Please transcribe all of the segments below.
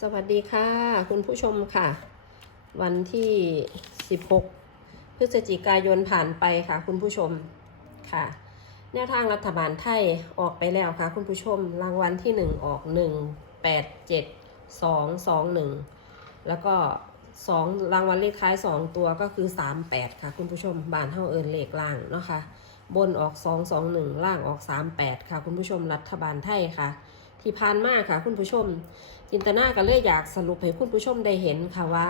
สวัสดีค่ะ คุณผู้ชมค่ะ วันที่ 16 พฤศจิกายนผ่านไปค่ะ คุณผู้ชมค่ะ แนวทางรัฐบาลไทยออกไปแล้วค่ะ คุณผู้ชม รางวัลที่ 1 ออก 1 8 7 2 2 1 แล้วก็ 2 รางวัลเลขท้าย 2 ตัวก็คือ 3 8 ค่ะ คุณผู้ชมบานเท่าเอินเลขล่างเนาะค่ะบนออก 2 2 1 ล่างออก 3 8 ค่ะ คุณผู้ชมรัฐบาลไทยค่ะ ที่ผ่านมาค่ะ คุณผู้ชม จินตนาก็เลยอยากสรุปให้คุณผู้ชมได้เห็นค่ะว่า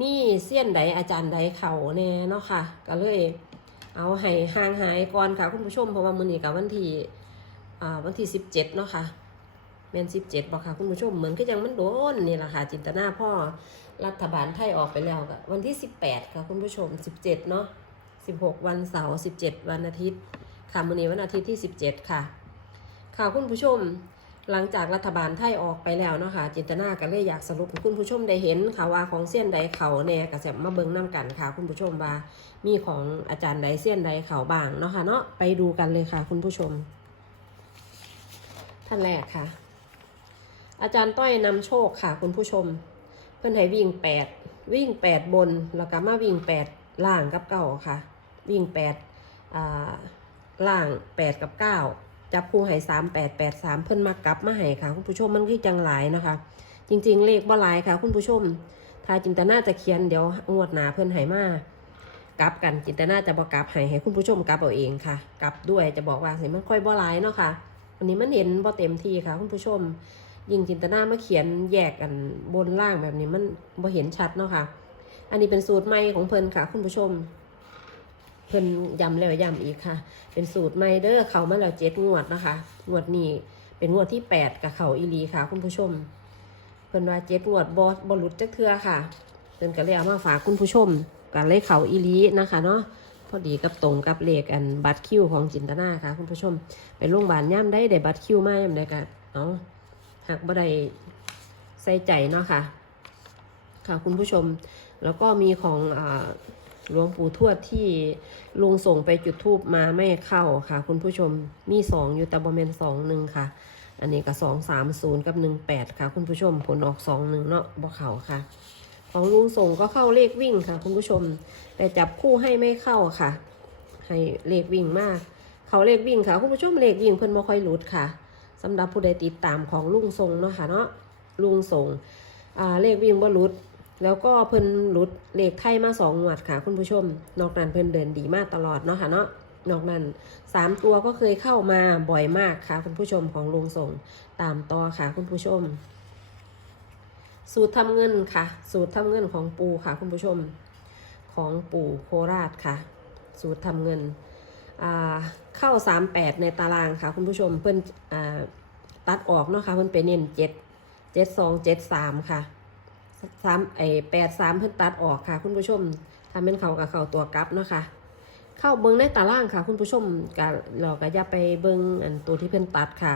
มีเสี้ยนใดอาจารย์ใดเขาแน่เนาะค่ะ ก็เลยเอาให้ห่างหายก่อนค่ะ คุณผู้ชมเพราะว่ามื้อนี้กับวันที่อ่าวันที่สิบเจ็ดเนาะค่ะแม่นสิบเจ็ดบอกค่ะคุณผู้ชมเหมือนก็ยังมันโดนนี่แหละค่ะจินตนาพ่อรัฐบาลไทยออกไปแล้วก็วันที่สิบแปดค่ะคุณผู้ชมสิบเจ็ดเนาะสิบหกวันเสาร์สิบเจ็ดวันอาทิตย์ค่ะมื้อนี้วันอาทิตย์ที่สิบเจ็ดค่ะค่ะคุณผู้ชม หลังจากรัฐบาลไทยออกไปแล้วเนาะค่ะจินตนาก็เลยอยากสรุปคุณผู้ชมได้เห็นค่ะว่าของเส้นใดเขาแน่กระแสมาเบิงน้กันค่ะ คุณผู้ชมว่ามีของอาจารย์ใดเส้นใดเขาบ้างเนาะค่ะเนาะไปดูกันเลยค่ะ คุณผู้ชม ท่านแรกค่ะ อาจารย์ต้อยนำโชคค่ะ คุณผู้ชม เพื่อนให้วิ่งแปดวิ่งแปดบนแล้วก็มาวิ่งแปดล่างกับเก้าค่ะ วิ่งแปดอ่าล่างแปดกับเก้า จับคู่ให้สามแปดแปดสามเพิ่นมากลับมาให้ค่ะ คุณผู้ชมมันคือจังหลายนะคะ จริง ๆ เลขบ่หลายค่ะ คุณผู้ชม ถ้าจินตนาจะเขียนเดี๋ยวงวดหนาเพิ่นให้มากลับกันจินตนาจะบอกกลับให้ให้คุณผู้ชมกลับเอาเองค่ะ กลับด้วยจะบอกว่าสิมันค่อยบ่หลายเนาะค่ะวันนี้มันเห็นบ่เต็มที่ค่ะ คุณผู้ชม ยิ่งจินตนามาเขียนแยกกันบนล่างแบบนี้มันบ่เห็นชัดเนาะค่ะ อันนี้เป็นสูตรใหม่ของเพิ่นค่ะ คุณผู้ชม เพิ่นย้ำแล้วย้ำอีกค่ะ เป็นสูตรไมเดอร์เขามาแล้วเจ็ดงวดนะคะงวดนี้เป็นงวดที่แปดกับเขาอีลีค่ะ คุณผู้ชม เพิ่นว่าเจ็ดงวดบอสบหลุดจักเทือค่ะเพิ่นก็เลยเอามาฝากคุณผู้ชมกันเลยเขาอีลีนะคะเนาะพอดีกับตรงกับเลขอันบัตรคิวของจินตนาค่ะ คุณผู้ชมไปโรงพยาบาลย่ำได้ได้บัตรคิวมาย่ำได้ก็เอาะหากบ่ได้ใส่ใจเนาะค่ะ ค่ะคุณผู้ชมแล้วก็มีของอ่า หลวงปู่ทวดที่ลุงส่งไปจุดทูบมาไม่เข้าค่ะ คุณผู้ชมมีสองอยู่แต่บอมเมนสองหนึ่งค่ะ อันนี้ก็สองสามศูนย์กับหนึ่งแปดค่ะ คุณผู้ชมผลออกสองหนึ่งเนาะบ่เขาค่ะ ของลุงส่งก็เข้าเลขวิ่งค่ะ คุณผู้ชม แต่จับคู่ให้ไม่เข้าค่ะ ให้เลขวิ่งมาก เขาเลขวิ่งค่ะ คุณผู้ชมเลขวิ่งเพิ่นบ่ค่อยหลุดค่ะสำหรับผู้ใดติดตามของลุงทรงเนาะค่ะเนาะลุงส่งเลขวิ่งบ่หลุด แล้วก็เพิ่นหลุดเลขไทยมาสองงวดค่ะ คุณผู้ชม นอกนั้นเพิ่นเดินดีมากตลอดเนาะค่ะเนาะนอกนั้นสามตัวก็เคยเข้ามาบ่อยมากค่ะ คุณผู้ชมของลุงส่งตามต่อค่ะ คุณผู้ชม สูตรทำเงินค่ะ สูตรทำเงินของปูค่ะ คุณผู้ชม ของปู่โคราชค่ะ สูตรทำเงินอ่าเข้า 38 ในตารางค่ะ คุณผู้ชมเพิ่นตัดออกเนาะค่ะเพิ่นไปเน้น7 7 2 7 3 ค่ะ สามไอแปดสามเพิ่นตัดออกค่ะ คุณผู้ชมทำเป็นเขากับเขาตัวกลับเนาะค่ะเข้าเบิ้งในตารางค่ะ คุณผู้ชมกเราก็อย่าไปเบิ้งอันตัวที่เพิ่นตัดค่ะ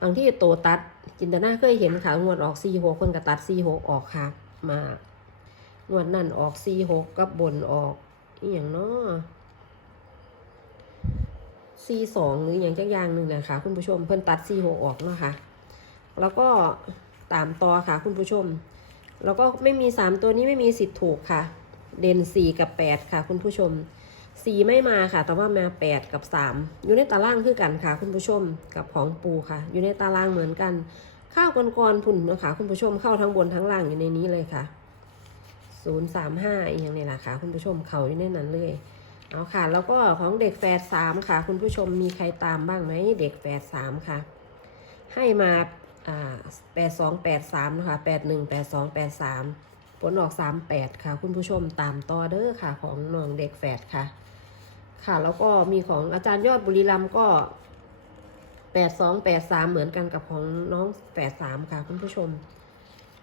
บางที่ตัวตัดจินตนาเคยเห็นค่ะงวดออก4 6เพิ่นก็ตัด4 6ออกค่ะ มางวดนั่นออก4 6กับบนออกอีหยังเนาะ4 2หรืออย่างจักอย่างหนึ่งนะคะคุณผู้ชมเพิ่นตัด4 6ออกเนาะค่ะ แล้วก็ตามต่อค่ะ คุณผู้ชม แล้วก็ไม่มี 3 ตัวนี้ไม่มีสิทธิ์ถูกค่ะ เด่น 4 กับ 8 ค่ะ คุณผู้ชม 4 ไม่มาค่ะ แต่ว่ามา 8 กับ 3 อยู่ในตารางคือกันค่ะ คุณผู้ชมกับของปูค่ะ อยู่ในตารางเหมือนกันข้าวก่อนๆพุ่นนะคะคุณผู้ชมเข้าทั้งบนทั้งล่างอยู่ในนี้เลยค่ะ 035อีกอย่างนี้แหละค่ะ คุณผู้ชมเขาอยู่ในนั้นเลยเอาค่ะ แล้วก็ของเด็กแฝด3ค่ะ คุณผู้ชมมีใครตามบ้างไหมเด็กแฝด3ค่ะ ให้มา อ่าแปดสองแปดสามนะคะแปดหนึ่งแปดสองแปดสามผลออกสามแปดค่ะ คุณผู้ชมตามต่อเด้อค่ะ ของน้องเด็กแฝดค่ะ ค่ะแล้วก็มีของอาจารย์ยอดบุรีรัมก็แปดสองแปดสามเหมือนกันกับของน้องแฝดสามค่ะ คุณผู้ชม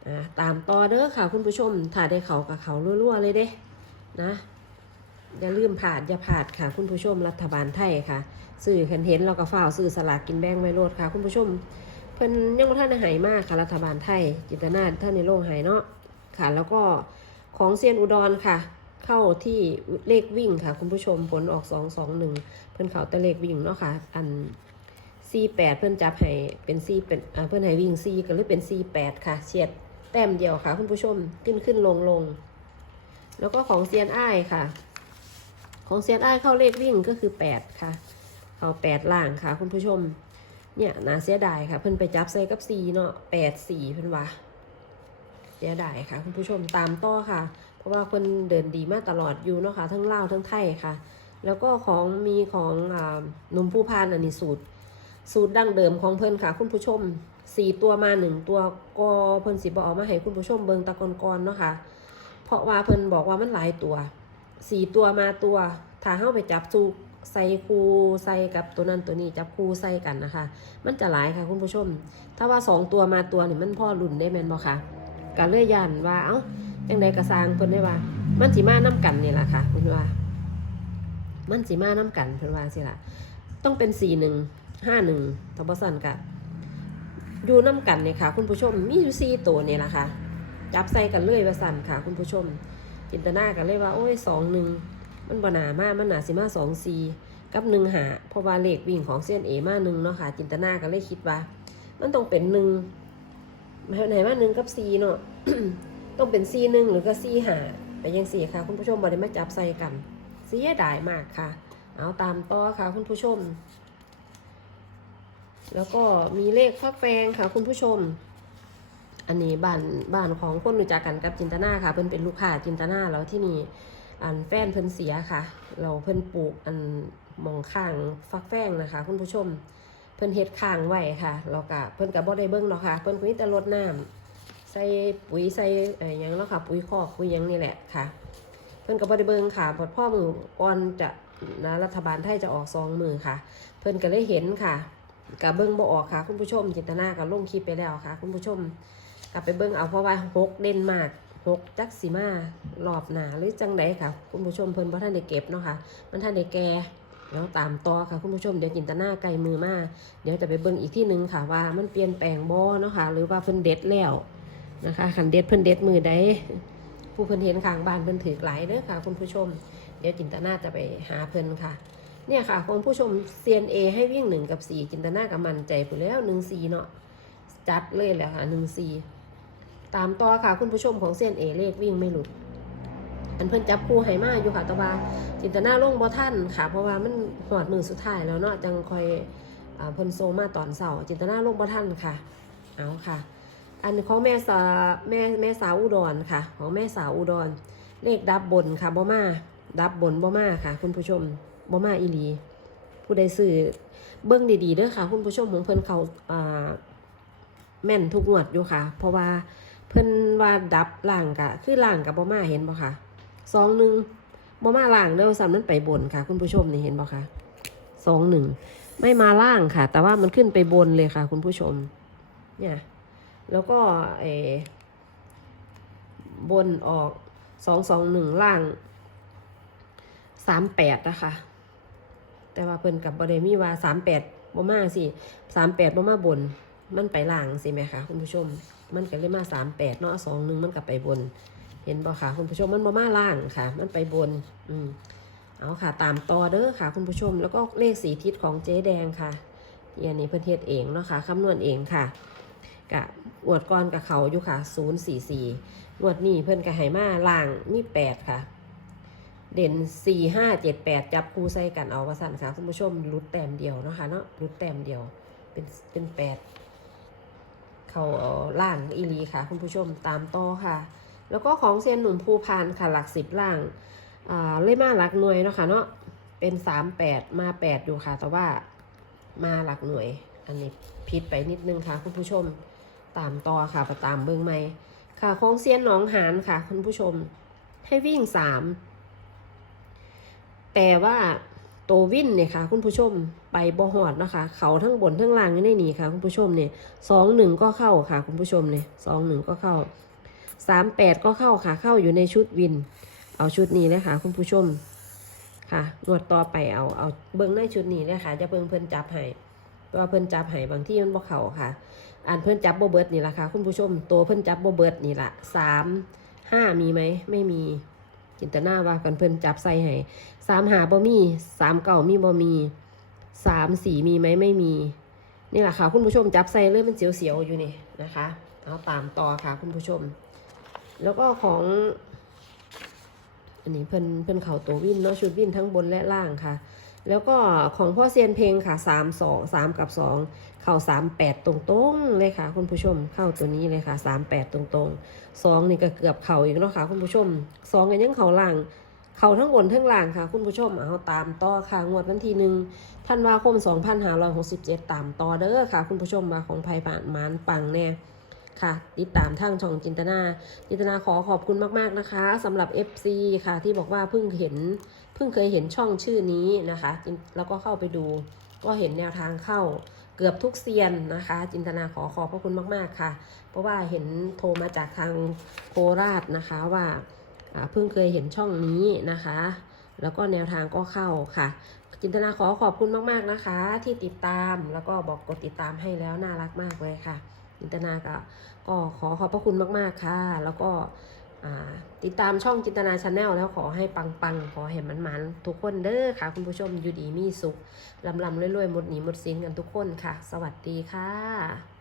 อ่าตามต่อเด้อค่ะ คุณผู้ชมถ้าได้เขากับเขารั่วๆเลยเด้นะอย่าลืมผ่านอย่าผานค่ะ คุณผู้ชมรัฐบาลไทยค่ะ สื่อเห็นเห็นเราก็ฝ้าวสื่อสลากกินแบ่งไว้โลดค่ะ คุณผู้ชม พิ่นยังบ่ท่านได้หายมากค่ะ รัฐบาลไทย จิตนาท่านในโลกหายเนาะค่ะ แล้วก็ของเซียนอุดรค่ะ เข้าที่เลขวิ่งค่ะ คุณผู้ชมผลออกสองสองหนึ่งเพิ่นเขาแต่เลขวิ่งเนาะค่ะ อันซีแปดเพิ่นจับให้เป็นซีเป็นอ่าเพิ่นให้วิ่งซีก็เลยเป็นซีแปดค่ะเฉียดแต้มเดียวค่ะ คุณผู้ชมขึ้นขึ้นลงลงแล้วก็ของเซียนอ้ายค่ะ ของเซียนอ้ายเข้าเลขวิ่งก็คือแปดค่ะ เข้าแปดล่างค่ะ คุณผู้ชม เนี่ยน่าเสียดายค่ะ เพิ่นไปจับใส่กับสีเนาะแปดสี่เพิ่นว่าเสียดายค่ะ คุณผู้ชมตามต่อค่ะ เพราะว่าเพิ่นเดินดีมาตลอดอยู่เนาะค่ะ ทั้งลาวทั้งไทยค่ะ แล้วก็ของมีของอนุ่มผู้พานอันนี้สูตร สูตรดั้งเดิมของเพิ่นค่ะ คุณผู้ชมสี่ตัวมาหนึ่งตัวกอเพิ่นสิบอกมาให้คุณผู้ชมเบิงตะกอนกอนเนาะค่ะ เพราะว่าเพิ่นบอกว่ามันหลายตัวสี่ตัวมาตัวถ้าเฮาไปจับสู ใส่คูใส่กับตัวนั้นตัวนี้จับคูใส่กันนะคะ มันจะหลายค่ะคุณผู้ชม ถ้าว่าสองตัวมาตัวนี่มันพ่อรุ่นได้แม่นบ่คะก็เลื่อยยันว่า เอ้าจังใดกระสร้างเพิ่นได้ว่า มันสิมาน้กันนี่แหละค่ะเพิ่นว่า มันสิมาน้กันเพิ่นว่าสิละต้องเป็นสี่หนึ่งห้าหนึ่งทบสันกะอยู่น้ำกันเนี่ยค่ะ คุณผู้ชมมีอยู่สี่ตัวนี่แหละค่ะจับใส่กันเลื่อยว่าสันค่ะ คุณผู้ชมจินตนากันเลยว่า โอ้ยสองหนึ่ง มันบนามากมันหนาสิมาสองสี่กับหนึ่งหาเพราะว่าเลขวิ่งของเส้นเอมาหนึ่งเนาะค่ะ จินตนากันเลยคิดว่า มันต้องเป็นหนึ่งไหนว่าหนึ่งกับสี่เนาะต้องเป็นสี่หนึ่งหรือก็สี่หาไปยังสี่ค่ะ คุณผู้ชมบอได้มาจับใส่กันเสียดายมากค่ะ เอาตามต่อค่ะ คุณผู้ชม แล้วก็มีเลขฟักแฟงค่ะ คุณผู้ชม อันนี้บ้านบ้านของคนรู้จักกันกับจินตนาค่ะเพิ่นเป็นลูกค้าจินตนาแล้วที่นี่ อันแฟนเพิ่นเสียค่ะ เราเพิ่นปลูกอันมองข้างฟักแฟงนะคะ คุณผู้ชม เพิ่นเฮ็ดข้างไว้ค่ะแล้วก็เพิ่นก็บ่ได้เบิ่งเนาะค่ะ เพิ่นก็มีแต่รดน้ำใส่ปุ๋ยใส่อยังเนาะค่ะ ปุ๋ยคอกปุ๋ยยังนี่แหละค่ะ เพิ่นก็บ่ได้เบิ่งค่ะพอพ่อมือก่อนจะนะรัฐบาลไทยจะออกซองมือค่ะ เพิ่นก็เลยเห็นค่ะกับเบิ้งบ่ออกค่ะ คุณผู้ชมจินตนากับลงคลิปไปแล้วค่ะ คุณผู้ชมกลับไปเบิ้งเอาเพราะว่าหกเด่นมาก หกจักสีมารอบหนาหรือจังไดค่ะ คุณผู้ชมเพิ่นบ่ท่านได้เก็บเนาะค่ะ มันท่านได้แก่แล้วตามต่อค่ะคุณผู้ชมเดี๋ยวจินตนาไกลมือมาเดี๋ยวจะไปเบิ้งอีกที่หนึงค่ะว่ามันเปลี่ยนแปลงบ่เนาะค่ะ หรือว่าเพิ่นเด็ดแล้วนะคะคันเด็ดเพิ่นเด็ดมือใดผู้เพิ่นเห็นข้างบ้านเพิ่นถือหลายเด้อค่ะ คุณผู้ชม เดี๋ยวจินตนาจะไปหาเพิ่นค่ะ เนี่ยค่ะคุณผู้ชม CNA ให้วิ่งหนึ่งกับสี่จินตนากับมันใจไปแล้วหนึ่งสี่เนาะจัดเลยแหละค่ะหนึ่งสี่ ตามต่อค่ะคุณผู้ชมของ CNA เอเลขวิ่งไม่หลุด อันเพิ่นจับคู่ให้มาอยู่ค่ะตะวาจินตนาลงบ่ท่านค่ะ เพราะว่ามันหอดมือสุดท้ายแล้วเนาะจังคอยเพิ่นโซมาตอนเสาร์จินตนาลงบ่ท่านค่ะ เอาค่ะ อันของแม่สาแม่แม่สาวอุดรค่ะ ของแม่สาวอุดร เลขดับบนค่ะบ่มาดับบนบ่มาค่ะ คุณผู้ชมบ่มาอีหลีผู้ใดซื้อเบิ้งดีๆเด้อค่ะ คุณผู้ชมของเพิ่นเขาอ่าแม่นทุกงวดอยู่ค่ะ เพราะว่า เพิ่นว่าดับล่างกะ คือล่างกับบ่มาเห็นบ่คะสองหนึ่งบ่มาล่างเด้อซ้ำนั้นไปบนค่ะ คุณผู้ชมนี่เห็นบ่คะสองหนึ่งไม่มาล่างค่ะ แต่ว่ามันขึ้นไปบนเลยค่ะ คุณผู้ชม เนี่ย แล้วก็เออบนออกสองสองหนึ่งล่างสามแปดนะคะ แต่ว่าเพิ่นกับบไดมีว่าสามแปดบ่มาสิสามแปดบ่มาบน มันไปล่างสิไหมคะคุณผู้ชม มันก็เลยมาสามแปดเนาะสองหนึ่งมันกลับไปบน เห็นบ่ค่ะ คุณผู้ชมมันบ่มาล่างค่ะ มันไปบน อืมเอาค่ะ ตามต่อเด้อค่ะ คุณผู้ชมแล้วก็เลขสีทิศของเจ๊แดงค่ะอันนี้เพิ่นเฮ็ดเองเนาะค่ะคำนวณเองค่ะกะอวดก้อนกับเขาอยู่ค่ะศูนย์สี่สี่งวดนี้เพิ่นก็ให้มาล่างมี่แปดค่ะ เด่นสี่ห้าเจ็ดแปดจับคู่ใส่กันเอาว่าสั่นค่ะ คุณผู้ชมรุดแต้มเดียวเนาะค่ะเนาะรุดแต้มเดียวเป็นเป็นแปด เขาล่างอีลีค่ะ คุณผู้ชมตามต่อค่ะ แล้วก็ของเซียนหนุ่มภูพานค่ะหลักสิบล่างอ่าเลยมาหลักหน่วยเนาะค่ะเนาะเป็นสามแปดมาแปดอยู่ค่ะ แต่ว่ามาหลักหน่วย อันนี้ผิดไปนิดนึงค่ะ คุณผู้ชมตามต่อค่ะไปตามเบิ้องไม่ค่ะของเซียนหนองหานค่ะ คุณผู้ชมให้วิ่งสามแต่ว่า ตัววินเนี่ยค่ะคุณผู้ชมไปบ่หอดนะคะ เขาทั้งบนทั้งล่างอยู่ในนี่ค่ะ คุณผู้ชมเนี่ยสองหนึ่งก็เข้าค่ะ คุณผู้ชมเนี่ยสองหนึ่งก็เข้าสามแปดก็เข้าค่ะ เข้าอยู่ในชุดวิน เอาชุดนี้เลยค่ะ คุณผู้ชมค่ะงวดต่อไปเอาเอาเบิ้งในชุดนี้เลยค่ะ จะเบิ้งเพิ่นจับให้เพราะว่าเพิ่นจับให้บางที่มันบ่เข้าค่ะอันเพิ่นจับบ่เบิร์ดนี่แหละค่ะ คุณผู้ชมตัวเพิ่นจับบ่เบิร์ดนี่ละสามห้ามีไหมไม่มี จินตนาว่ากันเพิ่นจับใส่ให้สามหาบ่มีสามเก่ามีบ่มีสามสี่มีไหมไม่มี นี่แหละค่ะ คุณผู้ชมจับใส่เลยมันเสียวๆอยู่นี่นะคะเอาตามต่อค่ะคุณผู้ชม แล้วก็ของอันนี้เพิ่นเพิ่นเข่าตัววินเนาะชุดวินทั้งบนและล่างค่ะ แล้วก็ของพ่อเซียนเพลงค่ะสามสองสามกับสองเข่าสามแปดตรงๆเลยค่ะ คุณผู้ชมเข้าตัวนี้เลยค่ะสามแปดตรงๆสองนี่ก็เกือบเข่าอีกเนาะค่ะ คุณผู้ชมสองกันยังเข่าล่างเข่าทั้งบนทั้งล่างค่ะ คุณผู้ชมเอาตามต่อค่ะงวดวันที่หนึ่งธันวาคม2567ตามต่อเด้อค่ะ คุณผู้ชมมาของภัยบานมานปังแน่ค่ะติดตามทางช่องจินตนา จินตนาขอขอบคุณมาก ๆ นะคะสำหรับ FC ค่ะที่บอกว่าเพิ่งเห็น เพิ่งเคยเห็นช่องชื่อนี้นะคะแล้วก็เข้าไปดู ก็เห็นแนวทางเข้าเกือบทุกเซียนนะคะ จินตนาขอขอบพระคุณมาก ๆ ค่ะ เพราะว่าเห็นโทรมาจากทางโคราชนะคะว่าเพิ่งเคยเห็นช่องนี้นะคะ แล้วก็แนวทางก็เข้าค่ะ จินตนาขอขอบคุณมากๆนะคะ ที่ติดตามแล้วก็บอกกดติดตามให้แล้วน่ารักมากเลยค่ะ จินตนาก็ขอขอบพระคุณมากๆค่ะ แล้วก็ ติดตามช่องจินตนาชาแนลแล้วขอให้ปังๆขอเห็นมันๆทุกคนเด้อค่ะ คุณผู้ชมอยู่ดีมีสุขลำลำรวยๆ หมดหนีหมดสินกันทุกคนค่ะ สวัสดีค่ะ